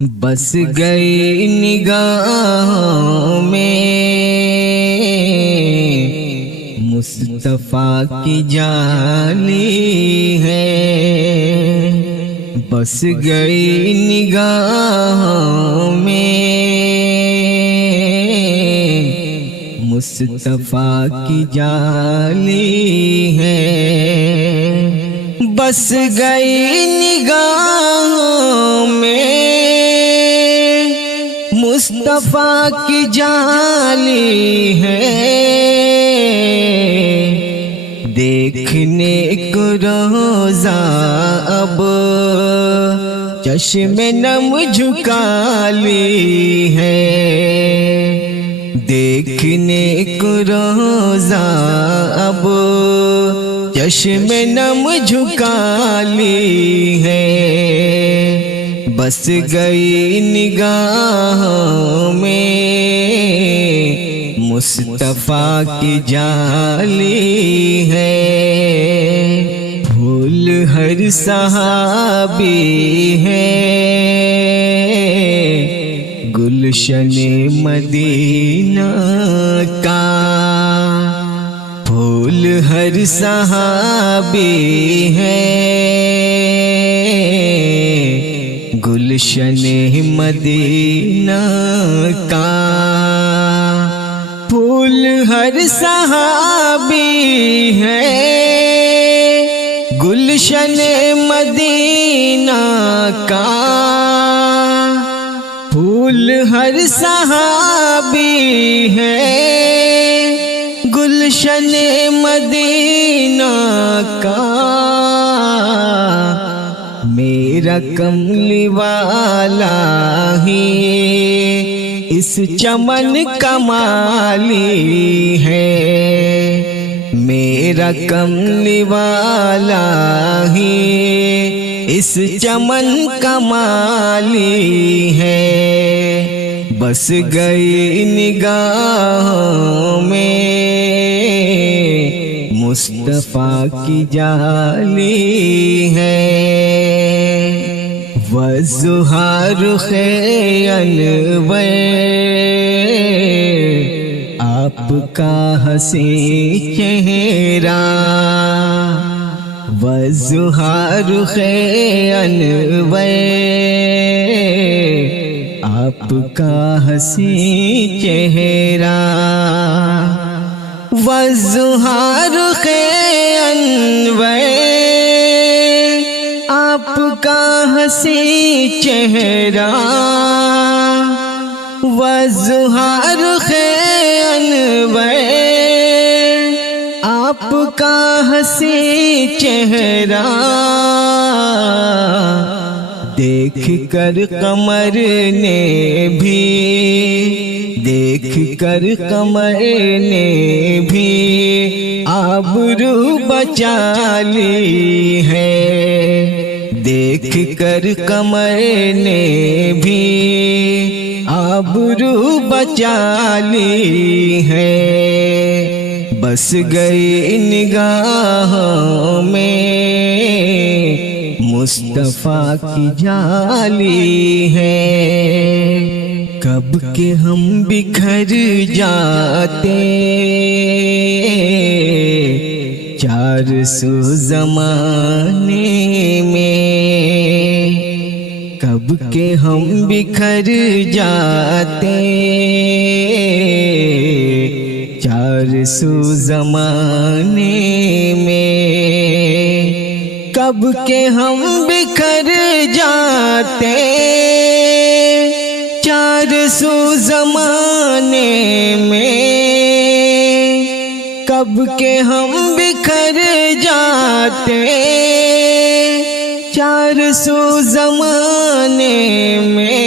بس گئی نگاہوں میں مصطفیٰ کی جالی ہے، بس گئی نگاہوں میں مصطفیٰ کی جالی ہے، بس گئی نگاہوں میں مصطفیٰ کی جالی ہے، دیکھنے کو روزہ اب چشم نم جھکا لی ہے، دیکھنے کو روزہ اب چشم نم جھکا لی ہے، بس گئی نگاہوں میں مصطفیٰ کی جالی ہے، پھول ہر صحابی ہے، گلشن مدینہ کا پھول ہر صحابی ہے، گلشن مدینہ کا پھول ہر صحابی ہے، گلشن مدینہ کا پھول ہر صحابی ہے، گلشن مدینہ کا، میرا کملی والا ہی اس چمن کا مالی ہے، میرا کملی والا ہی اس چمن کا مالی ہے، بس گئی نگاہوں میں مصطفیٰ کی جالی ہے، وَالزُّهَارُ انور آپ کا حسین چہرہ، وَالزُّهَارُ انور آپ کا حسین چہرہ، وَالزُّهَارُ انور آپ کا حسین چہرہ، وَالزُّهَارُ انور آپ کا حسین چہرہ، دیکھ کر قمر نے بھی، دیکھ کر قمر نے بھی آبرو بچا لی ہے، دیکھ کر قمر نے بھی آبرو بچا لی ہے، بس گئی نگاہوں میں مصطفیٰ کی جالی ہے، کب کہ ہم بکھر جاتے چار سو زمانے میں، کب کہ ہم بکھر جاتے چار سو زمانے میں، کب کہ ہم بکھر جاتے چار سو زمانے میں، کب کہ ہم بکھر جاتے چار سو زمانے میں،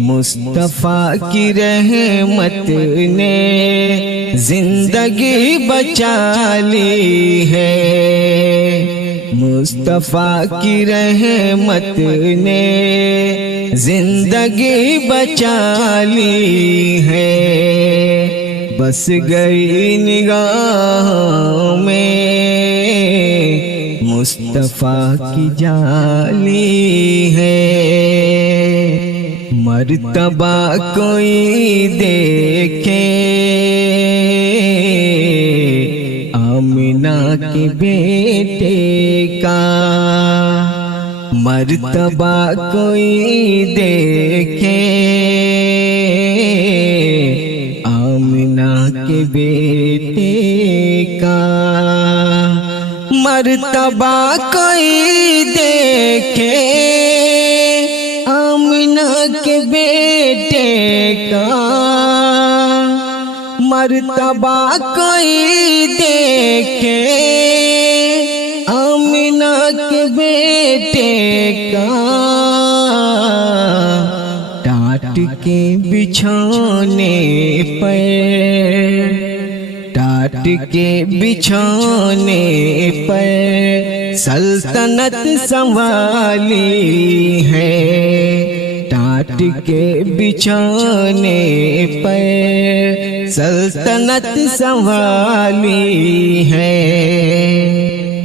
مصطفیٰ کی رحمت نے زندگی بچا لی ہے، مصطفیٰ کی رحمت نے زندگی بچا لی ہے، بس گئی نگاہوں میں مصطفیٰ کی جالی ہے، مرتبہ کوئی دیکھے آمنہ کے بیٹے کا، مرتبہ کوئی دیکھے آمنہ کے بیٹے کا، مرتبہ کوئی دیکھے آمنہ کے بیٹے کا، مرتبہ کوئی دیکھے آمنہ کے بیٹے کا، ٹاٹ کے بچھونے پر، ٹاٹ کے بچھونے پر سلطنت سنبھالی ہے، ٹاٹ کے بچھونے پر سلطنت سنبھالی ہے،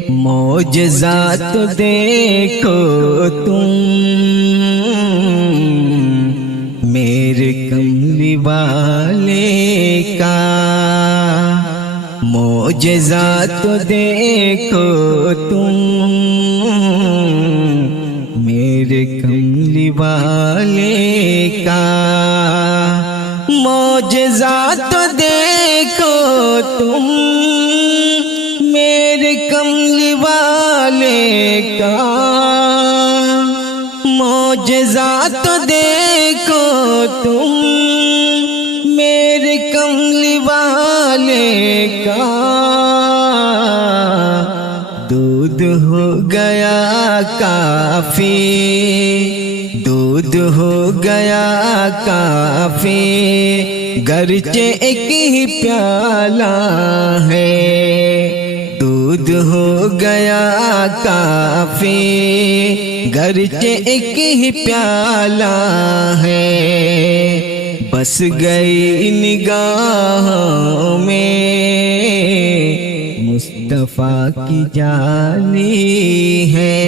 معجزات دیکھو تم میرے کملی والے کا، معجزات دیکھو تم میرے کملی والے کا، معجزات دیکھو تم میرے کملی والے کا، معجزات دیکھو تم میرے کملی والے کا، دودھ ہو گیا کافی، دودھ ہو گیا کافی، گرچہ ایک ہی پیالہ ہے، دودھ ہو گیا کافی، گرچہ ایک ہی پیالہ ہے، بس گئی نگاہوں میں مصطفیٰ کی جالی ہے۔